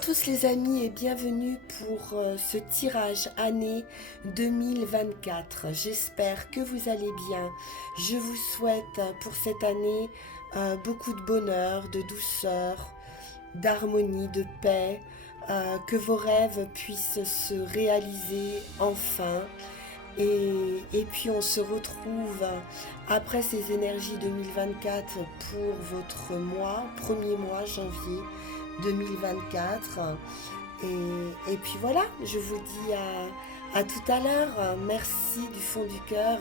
tous les amis et bienvenue pour ce tirage année 2024. J'espère que vous allez bien. Je vous souhaite pour cette année beaucoup de bonheur, de douceur, d'harmonie, de paix, que vos rêves puissent se réaliser enfin. Et puis on se retrouve après ces énergies 2024 pour votre mois, premier mois, janvier 2024. Et puis voilà, je vous dis à tout à l'heure. Merci du fond du cœur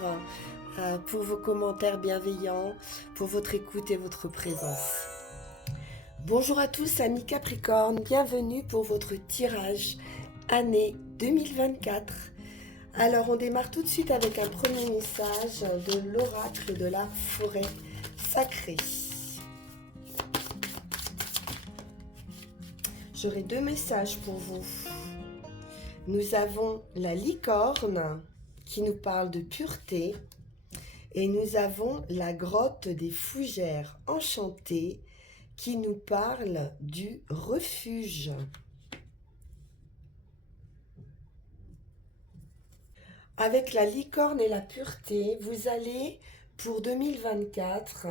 pour vos commentaires bienveillants, pour votre écoute et votre présence. Bonjour à tous, amis Capricorne, bienvenue pour votre tirage année 2024. Alors on démarre tout de suite avec un premier message de l'oracle de la forêt sacrée. J'aurai deux messages pour vous. Nous avons la licorne qui nous parle de pureté et nous avons la grotte des fougères enchantées qui nous parle du refuge. Avec la licorne et la pureté, vous allez pour 2024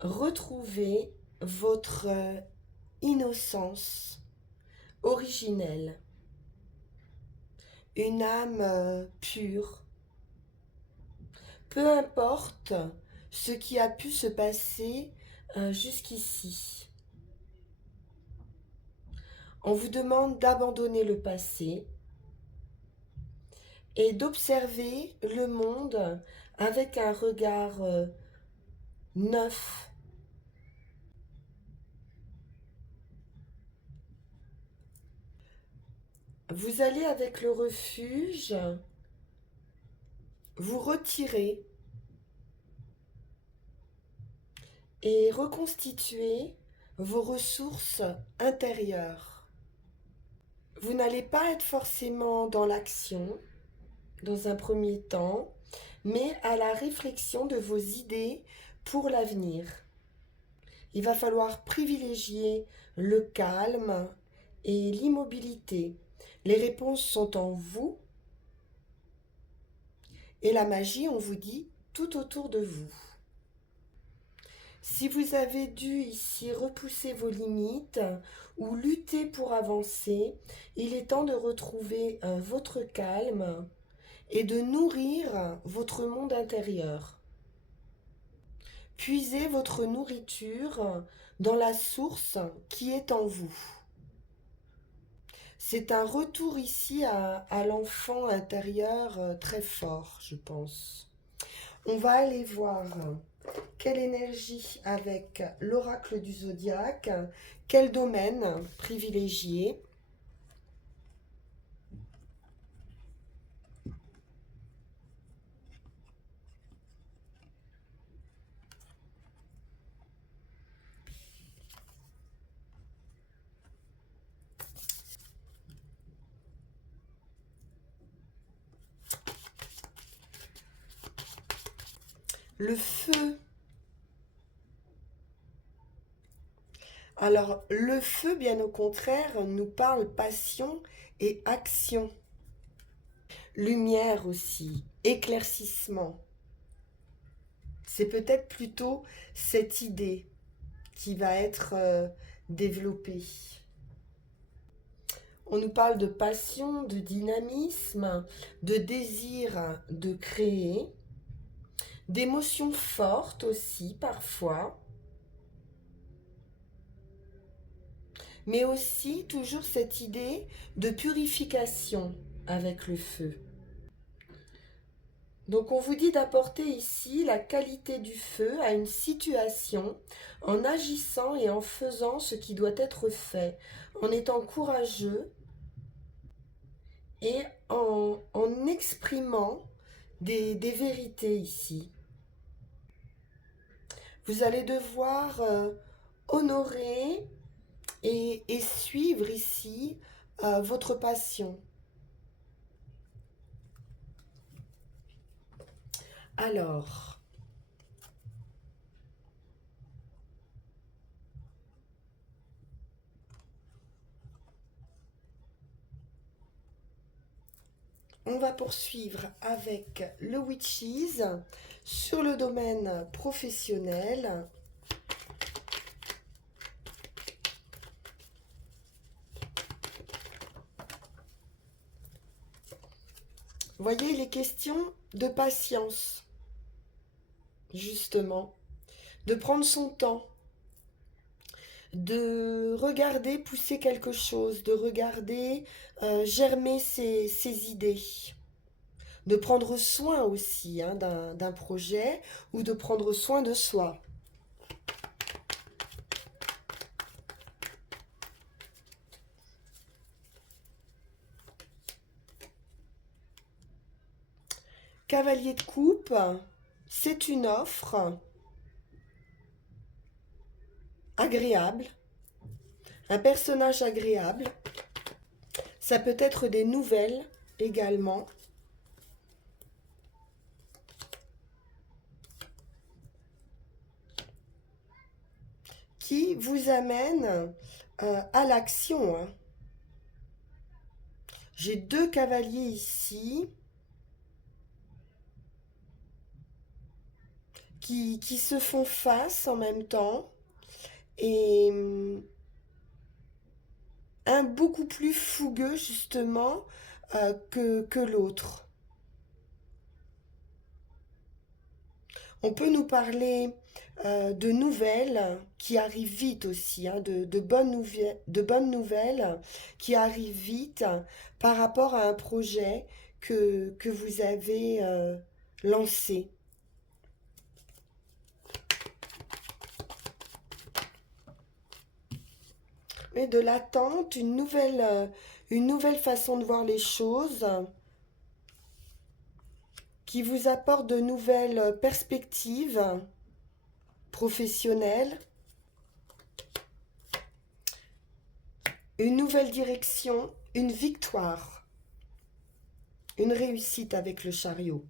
retrouver votre innocence originelle, une âme pure. Peu importe ce qui a pu se passer jusqu'ici. On vous demande d'abandonner le passé et d'observer le monde avec un regard neuf. Vous allez avec le refuge vous retirer et reconstituer vos ressources intérieures. Vous n'allez pas être forcément dans l'action dans un premier temps, mais à la réflexion de vos idées pour l'avenir. Il va falloir privilégier le calme et l'immobilité. Les réponses sont en vous et la magie, on vous dit, tout autour de vous. Si vous avez dû ici repousser vos limites ou lutter pour avancer, il est temps de retrouver votre calme et de nourrir votre monde intérieur. Puisez votre nourriture dans la source qui est en vous. C'est un retour ici à l'enfant intérieur très fort, je pense. On va aller voir quelle énergie avec l'oracle du zodiaque, quel domaine privilégié. Le feu. Alors, le feu, bien au contraire, nous parle passion et action. Lumière aussi, éclaircissement. C'est peut-être plutôt cette idée qui va être développée. On nous parle de passion, de dynamisme, de désir de créer, d'émotions fortes aussi parfois, mais aussi toujours cette idée de purification avec le feu. Donc on vous dit d'apporter ici la qualité du feu à une situation en agissant et en faisant ce qui doit être fait, en étant courageux et en exprimant des vérités ici. Vous allez devoir honorer et suivre ici votre passion. Alors, on va poursuivre avec le Witches sur le domaine professionnel. Voyez les questions de patience, justement, de prendre son temps, de regarder pousser quelque chose, de regarder germer ses idées, de prendre soin aussi hein, d'un projet ou de prendre soin de soi. Cavalier de coupe, c'est une offre agréable, un personnage agréable. Ça peut être des nouvelles également. Qui vous amène à l'action. Hein. J'ai 2 cavaliers ici qui se font face en même temps et un beaucoup plus fougueux justement que l'autre. On peut nous parler de nouvelles qui arrivent vite aussi, hein, de bonnes nouvelles qui arrivent vite par rapport à un projet que vous avez lancé. Et de l'attente, une nouvelle façon de voir les choses qui vous apporte de nouvelles perspectives professionnelles, une nouvelle direction, une victoire, une réussite avec le chariot.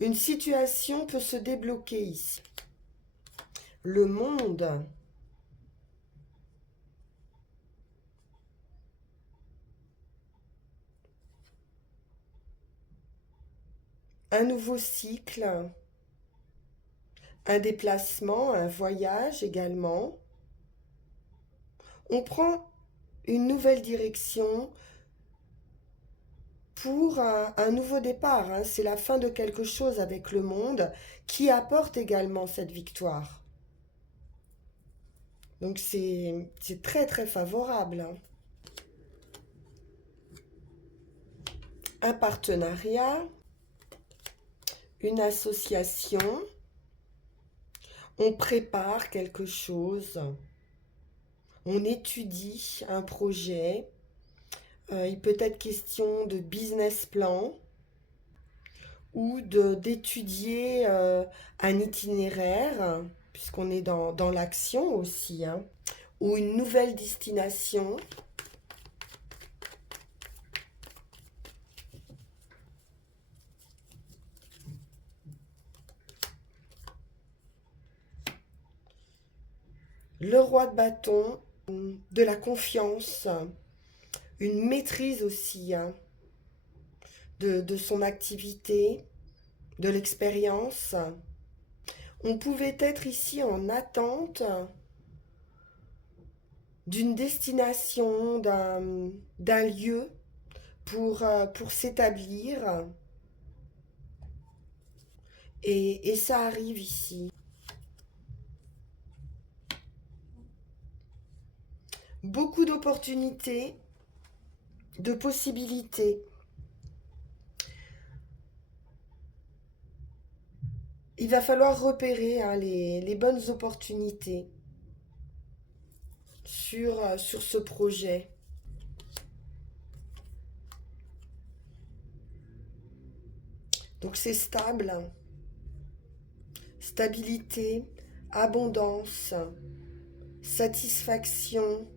Une situation peut se débloquer ici. Le monde. Un nouveau cycle, un déplacement, un voyage également. On prend une nouvelle direction pour un nouveau départ. Hein. C'est la fin de quelque chose avec le monde qui apporte également cette victoire. Donc c'est très très favorable. Hein. Un partenariat, une association, on prépare quelque chose, on étudie un projet, il peut être question de business plan ou d'étudier un itinéraire, puisqu'on est dans l'action aussi, hein, ou une nouvelle destination. Le roi de bâton, de la confiance, une maîtrise aussi hein, de son activité, de l'expérience. On pouvait être ici en attente d'une destination, d'un lieu pour s'établir. Et ça arrive ici. Beaucoup d'opportunités, de possibilités. Il va falloir repérer hein, les bonnes opportunités sur ce projet. Donc c'est stable, stabilité, abondance, satisfaction,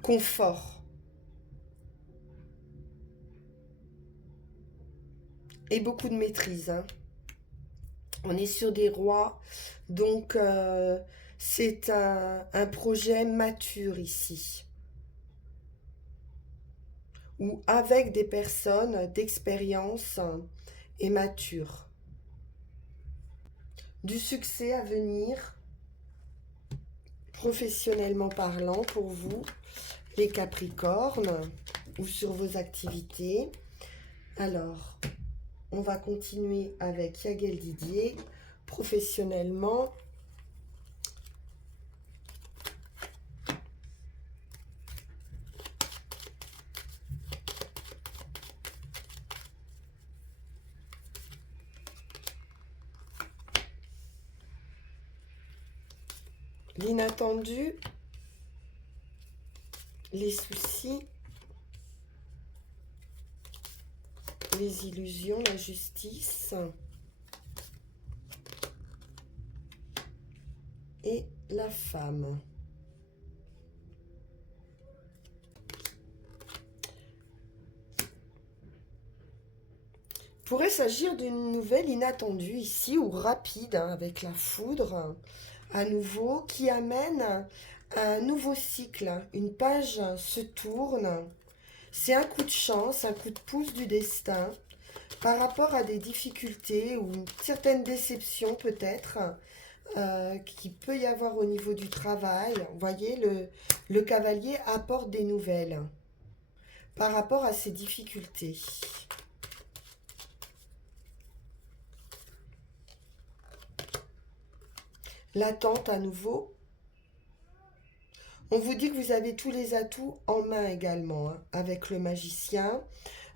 confort. Et beaucoup de maîtrise. Hein. On est sur des rois, donc c'est un projet mature ici. ou avec des personnes d'expérience et matures. Du succès à venir, professionnellement parlant, pour vous, les Capricornes, ou sur vos activités. Alors, on va continuer avec Yagel Didier, professionnellement. L'inattendu, les soucis, les illusions, la justice et la femme. Pourrait s'agir d'une nouvelle inattendue ici ou rapide avec la foudre à nouveau qui amène un nouveau cycle. Une page se tourne. C'est un coup de chance, un coup de pouce du destin par rapport à des difficultés ou une certaine déception peut-être qui peut y avoir au niveau du travail. Vous voyez, le cavalier apporte des nouvelles par rapport à ces difficultés. L'attente à nouveau. On vous dit que vous avez tous les atouts en main également. Avec le magicien,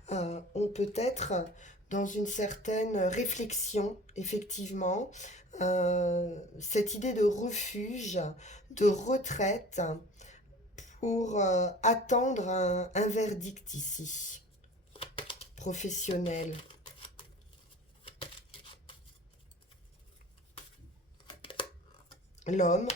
on peut être dans une certaine réflexion, effectivement. Cette idée de refuge, de retraite pour attendre un verdict ici, professionnel. L'homme.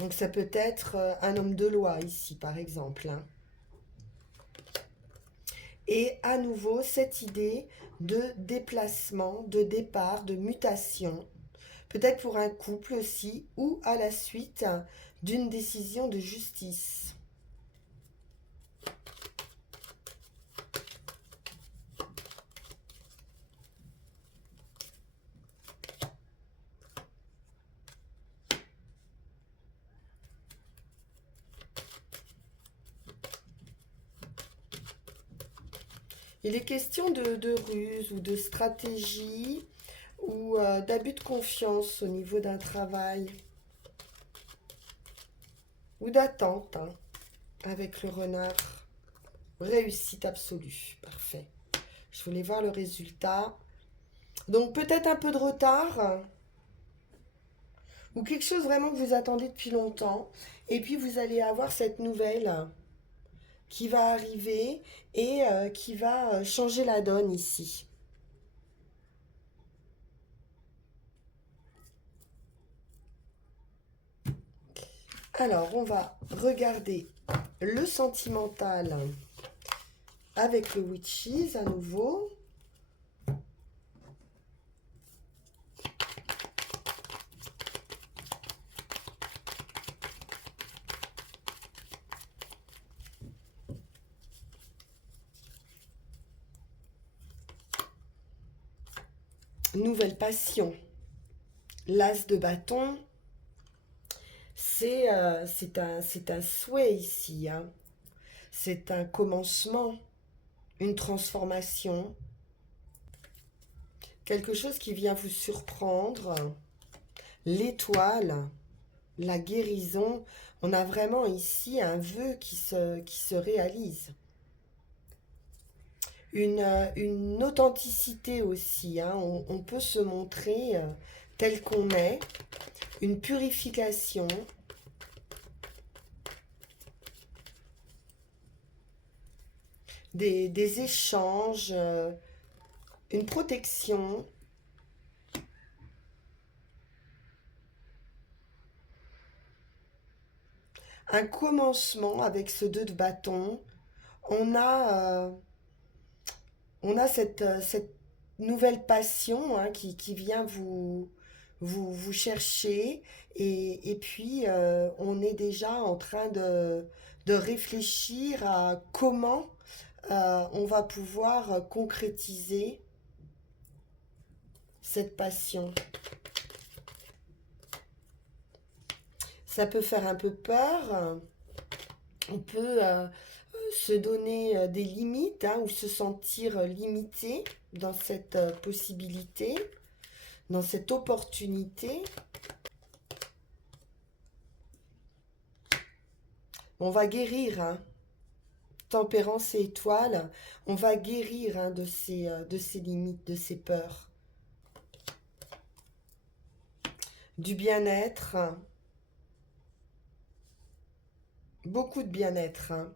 Donc ça peut être un homme de loi ici, par exemple. Hein. Et à nouveau, cette idée de déplacement, de départ, de mutation, peut-être pour un couple aussi, ou à la suite d'une décision de justice. Il est question de ruse ou de stratégie ou d'abus de confiance au niveau d'un travail ou d'attente hein, avec le renard. Réussite absolue, parfait. Je voulais voir le résultat. Donc peut-être un peu de retard ou quelque chose vraiment que vous attendez depuis longtemps et puis vous allez avoir cette nouvelle qui va arriver et qui va changer la donne ici. Alors, on va regarder le sentimental avec le Witches à nouveau. Nouvelle passion. L'as de bâton. C'est un souhait ici. Hein. C'est un commencement, une transformation. Quelque chose qui vient vous surprendre. L'étoile, la guérison. On a vraiment ici un vœu qui se réalise. Une authenticité aussi. Hein. On peut se montrer tel qu'on est. Une purification. Des échanges. Une protection. Un commencement avec ce 2 de bâton. On a, on a cette nouvelle passion hein, qui vient vous chercher. Et puis, on est déjà en train de réfléchir à comment on va pouvoir concrétiser cette passion. Ça peut faire un peu peur. On peut se donner des limites hein, ou se sentir limité dans cette possibilité, dans cette opportunité. On va guérir, hein. Tempérance et étoile, on va guérir hein, de ces limites, de ces peurs. Du bien-être, beaucoup de bien-être. Hein.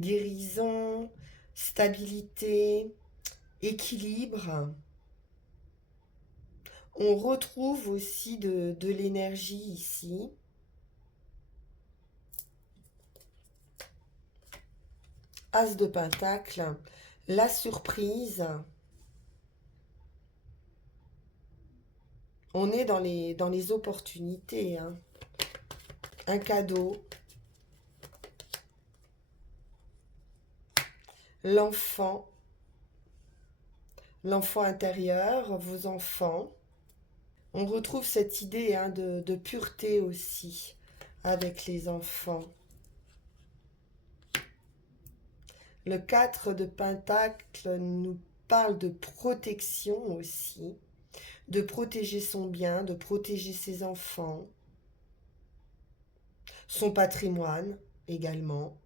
Guérison, stabilité, équilibre. On retrouve aussi de l'énergie ici. As de Pentacle, la surprise. On est dans les opportunités. Hein. Un cadeau. L'enfant. L'enfant intérieur, vos enfants. On retrouve cette idée hein, de pureté aussi avec les enfants. Le 4 de Pentacle nous parle de protection aussi, de protéger son bien, de protéger ses enfants, son patrimoine également,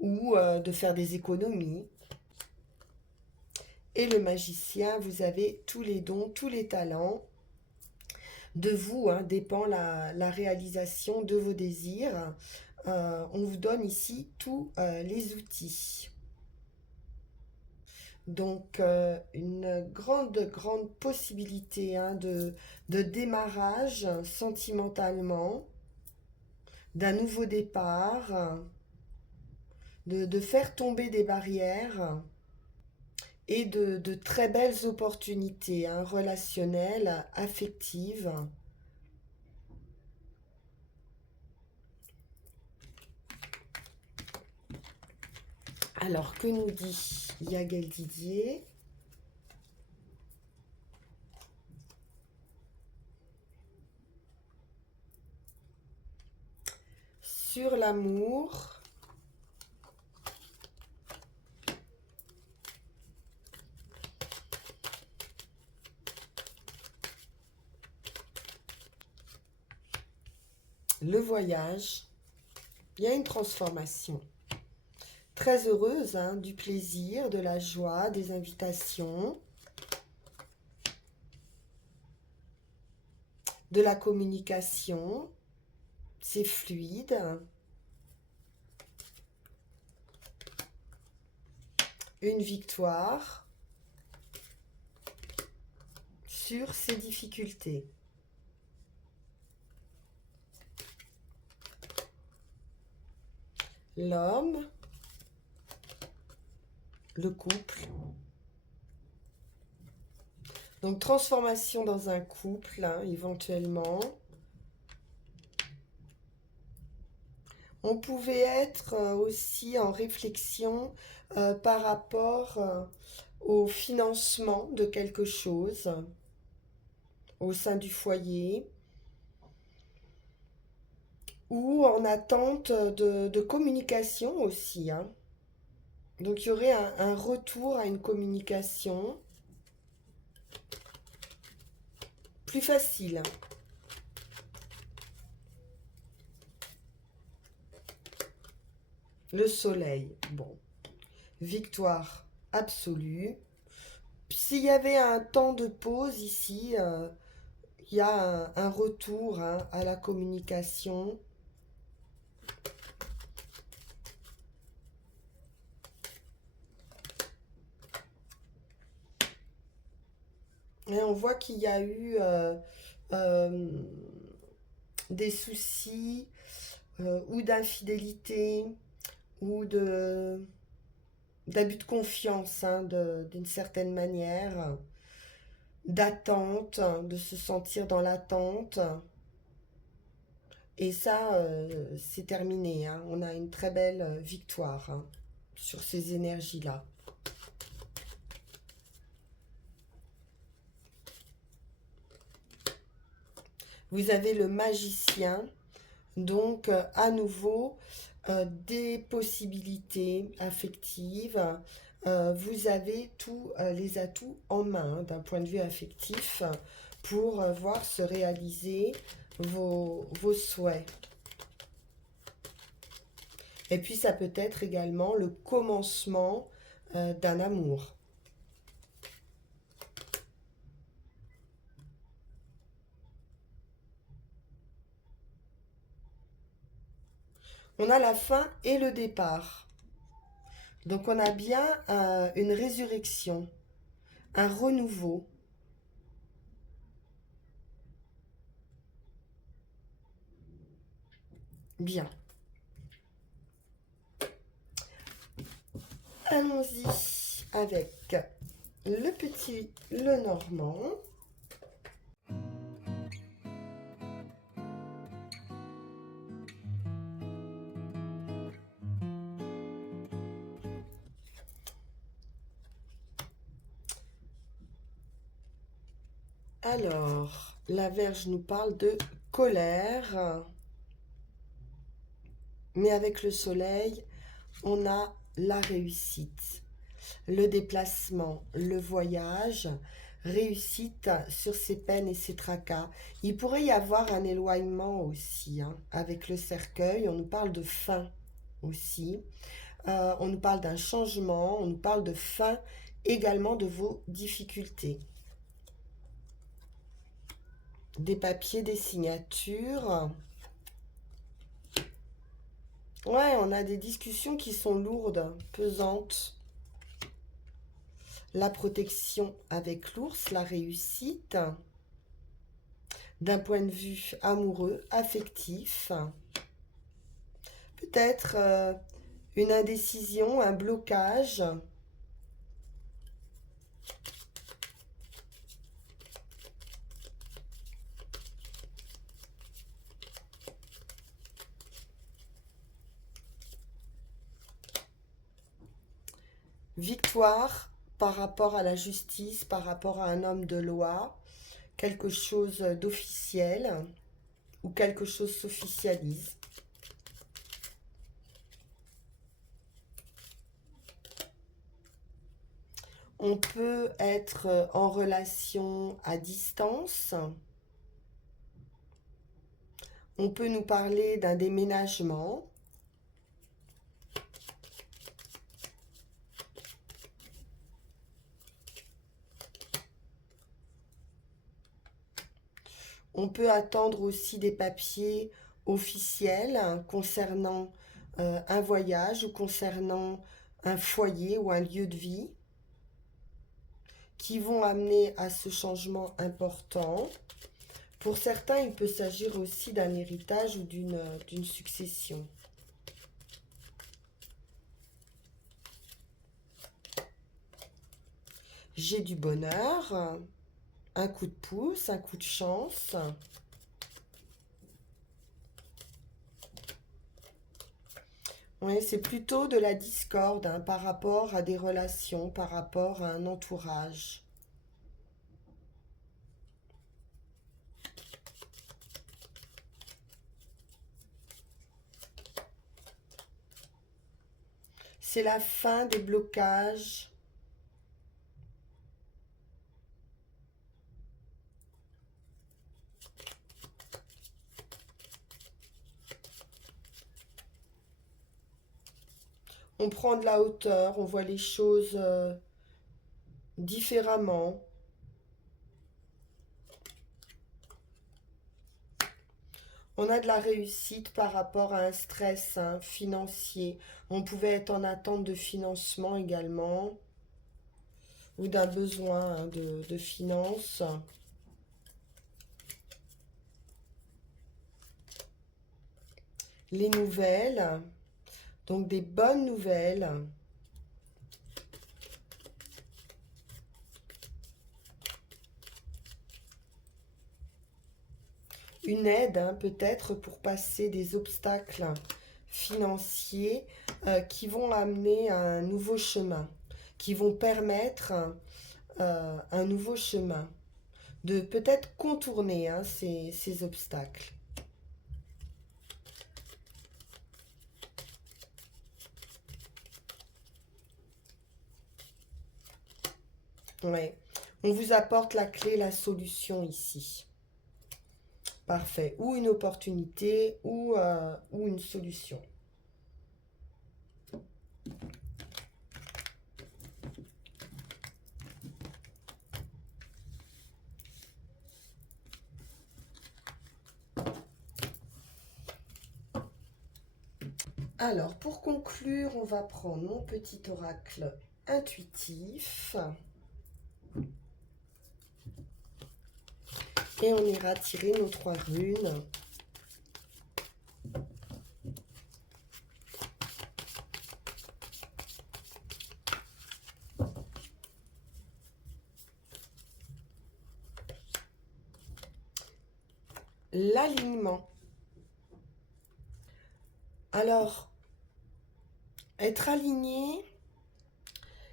ou de faire des économies. Et le magicien, vous avez tous les dons, tous les talents. De vous hein, dépend la réalisation de vos désirs. On vous donne ici tous les outils. Donc, une grande possibilité hein, de démarrage sentimentalement, d'un nouveau départ, de faire tomber des barrières et de très belles opportunités hein, relationnelles, affectives. Alors, que nous dit Yael Didier? Sur l'amour, le voyage, il y a une transformation. Très heureuse, hein, du plaisir, de la joie, des invitations, de la communication, c'est fluide. Une victoire sur ses difficultés. L'homme, le couple. Donc transformation dans un couple, hein, éventuellement. On pouvait être aussi en réflexion par rapport au financement de quelque chose au sein du foyer ou en attente de communication aussi. Hein. Donc il y aurait un retour à une communication plus facile. Le soleil, bon. Victoire absolue. S'il y avait un temps de pause ici, il y a un retour hein, à la communication. Et on voit qu'il y a eu euh, des soucis ou d'infidélité ou d'abus de confiance, hein, d'une certaine manière, d'attente, de se sentir dans l'attente. Et ça, c'est terminé, hein. On a une très belle victoire, hein, sur ces énergies-là. Vous avez le magicien, donc à nouveau des possibilités affectives. Vous avez tous les atouts en main, hein, d'un point de vue affectif, pour voir se réaliser vos souhaits. Et puis ça peut être également le commencement d'un amour. On a la fin et le départ. Donc on a bien une résurrection, un renouveau. Bien. Allons-y avec le petit Lenormand. Alors, la Vierge nous parle de colère, mais avec le soleil, on a la réussite, le déplacement, le voyage, réussite sur ses peines et ses tracas. Il pourrait y avoir un éloignement aussi, hein, avec le cercueil, on nous parle de fin aussi. On nous parle d'un changement, on nous parle de fin également de vos difficultés. Des papiers, des signatures. Ouais, on a des discussions qui sont lourdes, pesantes. La protection avec l'ours, la réussite. D'un point de vue amoureux, affectif. Peut-être une indécision, un blocage. Victoire par rapport à la justice, par rapport à un homme de loi, quelque chose d'officiel ou quelque chose s'officialise. On peut être en relation à distance. On peut nous parler d'un déménagement. On peut attendre aussi des papiers officiels, hein, concernant un voyage ou concernant un foyer ou un lieu de vie qui vont amener à ce changement important. Pour certains, il peut s'agir aussi d'un héritage ou d'une succession. J'ai du bonheur, un coup de pouce, un coup de chance. Oui, c'est plutôt de la discorde, hein, par rapport à des relations, par rapport à un entourage. C'est la fin des blocages. On prend de la hauteur, on voit les choses différemment. On a de la réussite par rapport à un stress, hein, financier. On pouvait être en attente de financement également, ou d'un besoin, hein, de finances. Les nouvelles, donc des bonnes nouvelles. une aide, hein, peut-être pour passer des obstacles financiers qui vont amener à un nouveau chemin, qui vont permettre un nouveau chemin, de peut-être contourner, hein, ces obstacles. Ouais. On vous apporte la clé, la solution ici. Parfait. Ou une opportunité ou une solution. Alors, pour conclure, on va prendre mon petit oracle intuitif. Et on ira tirer nos 3 runes. L'alignement. Alors, être aligné,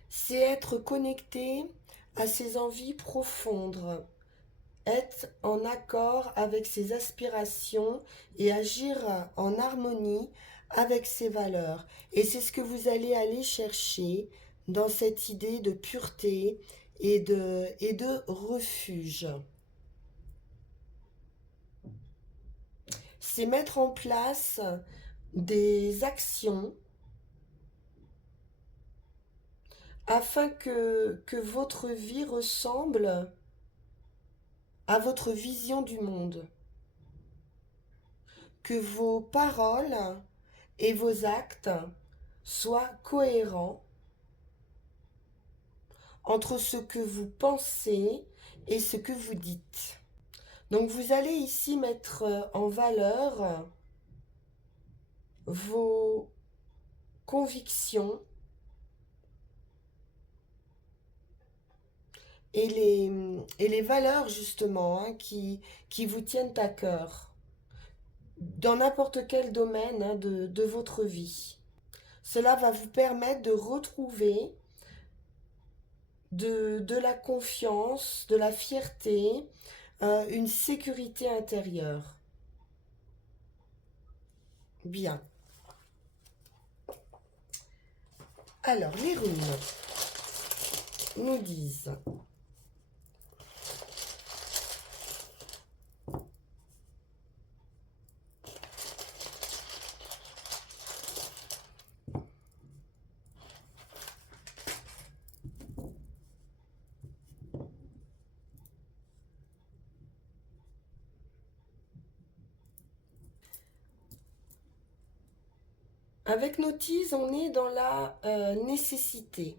c'est être connecté à ses envies profondes, être en accord avec ses aspirations et agir en harmonie avec ses valeurs. Et c'est ce que vous allez aller chercher dans cette idée de pureté et de refuge. C'est mettre en place des actions afin que votre vie ressemble à votre vision du monde, que vos paroles et vos actes soient cohérents entre ce que vous pensez et ce que vous dites. Donc vous allez ici mettre en valeur vos convictions et les valeurs justement, hein, qui vous tiennent à cœur dans n'importe quel domaine, hein, de votre vie. Cela va vous permettre de retrouver de la confiance, de la fierté, une sécurité intérieure. Bien. Alors, les runes nous disent: avec notice, on est dans la nécessité.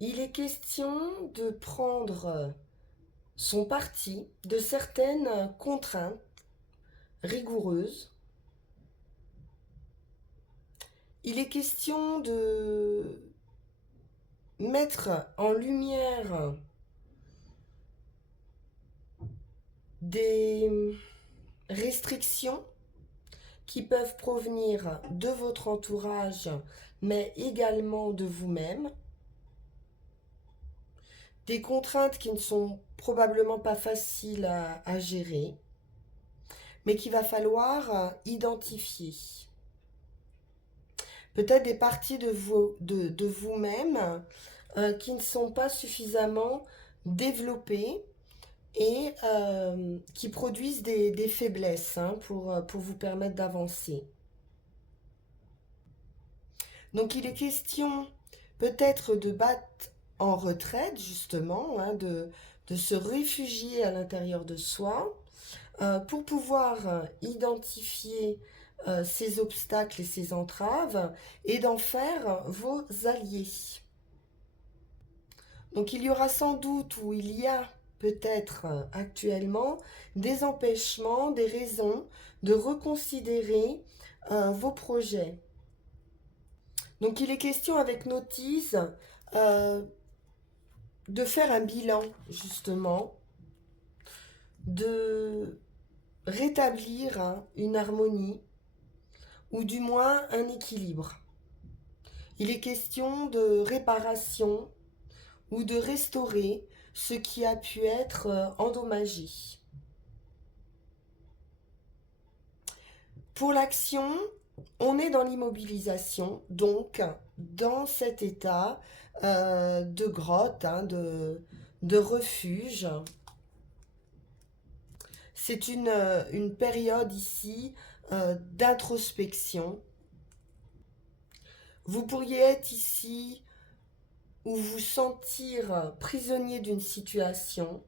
Il est question de prendre son parti de certaines contraintes rigoureuses. Il est question de mettre en lumière des restrictions qui peuvent provenir de votre entourage, mais également de vous-même. Des contraintes qui ne sont probablement pas faciles à gérer, mais qu'il va falloir identifier. Peut-être des parties de vous-même qui ne sont pas suffisamment développées et qui produisent des faiblesses, hein, pour vous permettre d'avancer. Donc il est question peut-être de battre en retraite, justement, hein, de se réfugier à l'intérieur de soi pour pouvoir identifier ces obstacles et ces entraves et d'en faire vos alliés. Donc il y aura sans doute, ou il y a peut-être actuellement, des empêchements, des raisons de reconsidérer vos projets. Donc il est question avec notice de faire un bilan, justement, de rétablir une harmonie ou du moins un équilibre. Il est question de réparation ou de restaurer ce qui a pu être endommagé. Pour l'action, on est dans l'immobilisation, donc dans cet état de grotte, de refuge. C'est une période ici d'introspection. Vous pourriez être ici ou vous sentir prisonnier d'une situation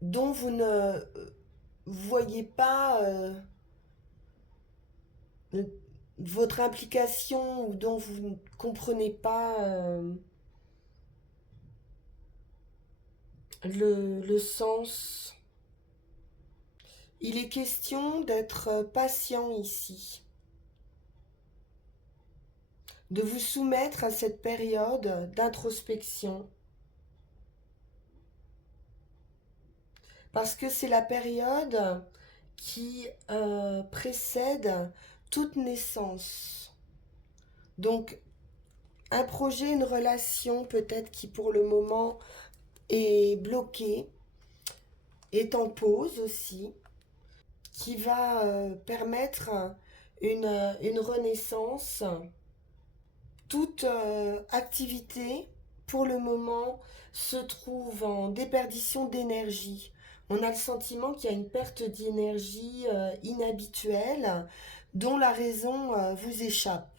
dont vous ne voyez pas votre implication ou dont vous ne comprenez pas le sens. Il est question d'être patient ici, de vous soumettre à cette période d'introspection, parce que c'est la période qui précède toute naissance. Donc, un projet, une relation peut-être qui pour le moment est bloquée, est en pause aussi, qui va permettre une renaissance. Toute activité, pour le moment, se trouve en déperdition d'énergie. On a le sentiment qu'il y a une perte d'énergie inhabituelle dont la raison vous échappe.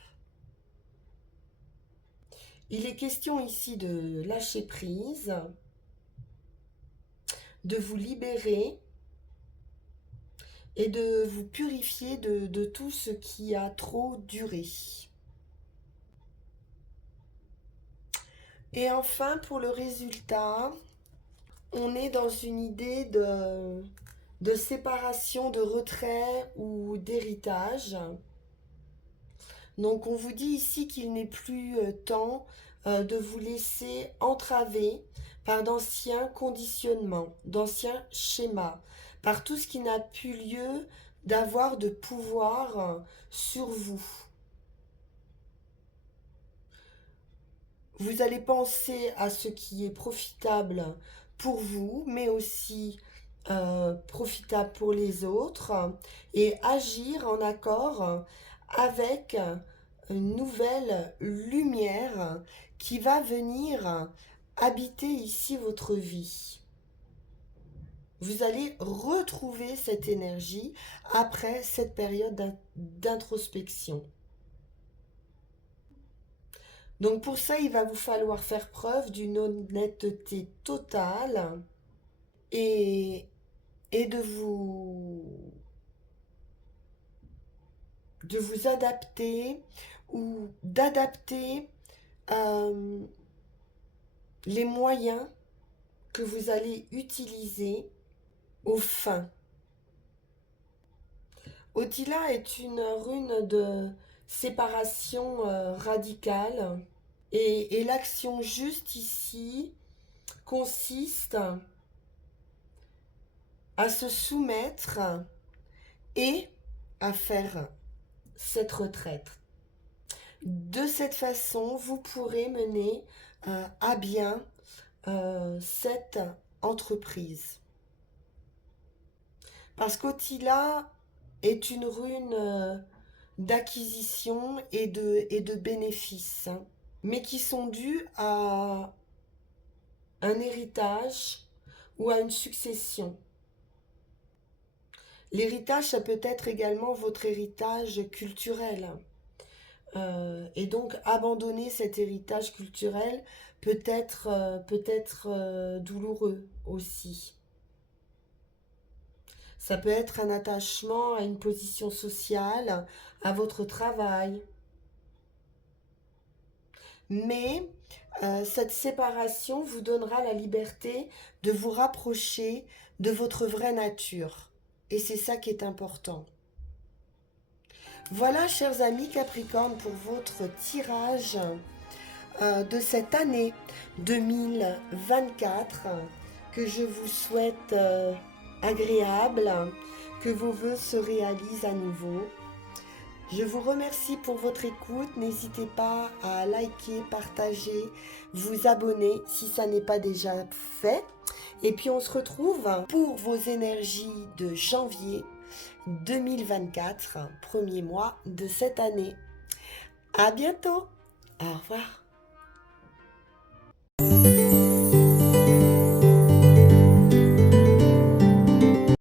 Il est question ici de lâcher prise, de vous libérer et de vous purifier de tout ce qui a trop duré. Et enfin, pour le résultat, on est dans une idée de séparation, de retrait ou d'héritage. Donc on vous dit ici qu'il n'est plus temps de vous laisser entraver par d'anciens conditionnements, d'anciens schémas, par tout ce qui n'a pu lieu d'avoir de pouvoir sur vous. Vous allez penser à ce qui est profitable pour vous, mais aussi profitable pour les autres, et agir en accord avec une nouvelle lumière qui va venir habiter ici votre vie. Vous allez retrouver cette énergie après cette période d'introspection. Donc pour ça, il va vous falloir faire preuve d'une honnêteté totale et, et de vous adapter ou d'adapter euh, les moyens que vous allez utiliser aux fins. Otila est une rune de séparation radicale et l'action juste ici consiste à se soumettre et à faire cette retraite. De cette façon, vous pourrez mener à bien cette entreprise. Parce qu'Otila est une rune d'acquisition et de bénéfices, mais qui sont dus à un héritage ou à une succession. L'héritage, ça peut être également votre héritage culturel. Et donc, abandonner cet héritage culturel peut être douloureux aussi. Ça peut être un attachement à une position sociale, à votre travail. Mais cette séparation vous donnera la liberté de vous rapprocher de votre vraie nature. Et c'est ça qui est important. Voilà, chers amis Capricorne, pour votre tirage de cette année 2024, que je vous souhaite agréable, que vos vœux se réalisent à nouveau. Je vous remercie pour votre écoute. N'hésitez pas à liker, partager, vous abonner si ça n'est pas déjà fait. Et puis on se retrouve pour vos énergies de janvier 2024, premier mois de cette année. À bientôt. Au revoir.